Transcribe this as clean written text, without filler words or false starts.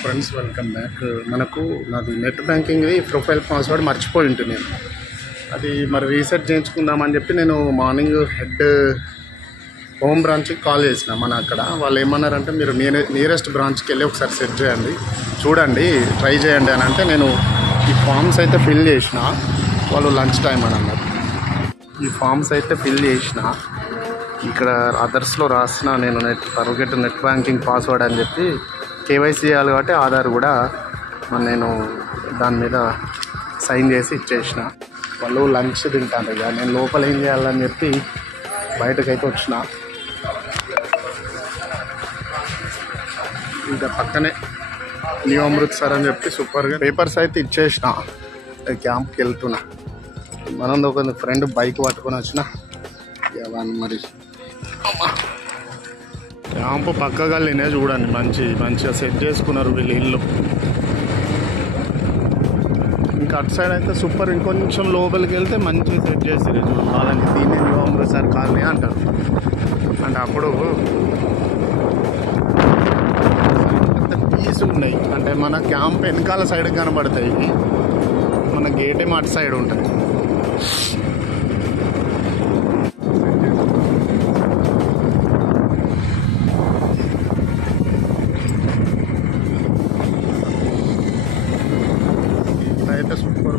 Friends welcome back. మనకు నాది net బ్యాంకింగ్ది profile password మర్చిపోయి ఉంటుంది. నేను అది మరి రీసెట్ చేయించుకుందామని చెప్పి నేను మార్నింగ్ హెడ్ హోమ్ బ్రాంచ్కి కాల్ చేసిన. అక్కడ వాళ్ళు ఏమన్నారంటే మీరు నియరెస్ట్ బ్రాంచ్కి వెళ్ళి ఒకసారి సెట్ చేయండి, చూడండి, ట్రై చేయండి అని అంటే నేను ఈ ఫామ్స్ అయితే ఫిల్ చేసిన. వాళ్ళు లంచ్ టైం అని అన్నారు. ఈ ఫామ్స్ అయితే ఫిల్ చేసిన. ఇక్కడ అదర్స్లో రాసిన నేను ఫర్గెట్ నెట్ బ్యాంకింగ్ పాస్వర్డ్ అని చెప్పి కేవైసీ చేయాలి కాబట్టి ఆధార్ కూడా నేను దాని మీద సైన్ చేసి ఇచ్చేసిన. వాళ్ళు లంచ్ తింటాను. ఇక నేను లోపల ఏం చేయాలని చెప్పి బయటకైతే వచ్చిన. ఇంకా పక్కనే న్యూ అమృత్సర్ అని చెప్పి సూపర్గా పేపర్స్ అయితే ఇచ్చేసిన. క్యాంప్కి వెళ్తున్నా. మనం ఒక ఫ్రెండ్ బైక్ పట్టుకొని వచ్చిన. మరి క్యాంపు పక్కగా వెళ్ళినే చూడండి, మంచిగా సెట్ చేసుకున్నారు వీళ్ళు ఇల్లు. ఇంకా అటు సైడ్ అయితే సూపర్. ఇంకొంచెం లోపలికి వెళ్తే మంచిగా సెట్ చేస్తారు కాలనీ. దీన్ని న్యూ అమృత్సర్ కాలనీ అంటారు. అంటే అప్పుడు పీస్ ఉన్నాయి. అంటే మన క్యాంప్ వెనకాల సైడ్ కనబడతాయి. మన గేట్ ఏమో అటు సైడ్ ఉంటుంది. అయితే సూపర్.